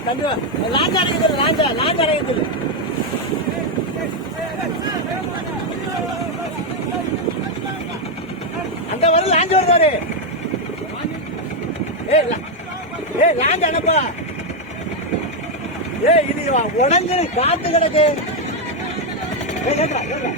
தம்பி லாஞ்சா அடைக்குது லாஞ்சா லாஞ்சா அடைக்குது அந்த வர லாஞ்சு வருவாரு. ஏ லா- ஏ அனுப்பா ஏ இது உடஞ்சு காத்து கிடக்கு. ஏய், கேட்கறா, கேட்கறா.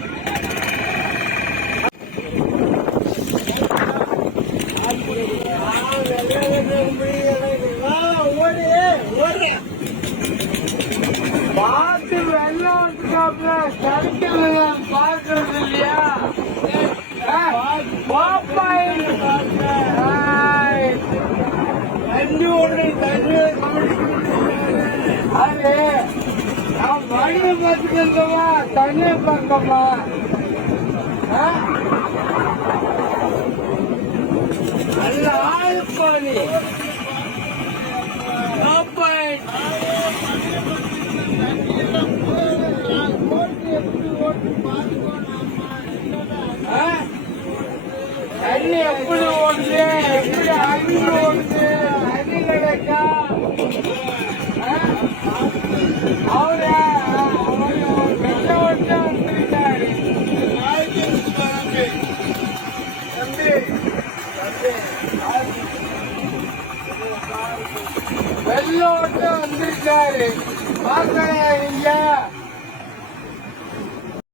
பார்த்து வெள்ளம் வந்துட்டாப்ல பார்க்கறது இல்லையா? தண்ணி ஒன்று தண்ணி அது நான் மண்ணு பார்த்துக்கமா தண்ணியை பார்க்கமா தண்ணி எப்படி ஓடுது எப்படி அருவி ஓடுது அருவி கிடக்கா அவரு அவரு வெள்ள வந்திருக்காரு தம்பி வந்திருக்காரு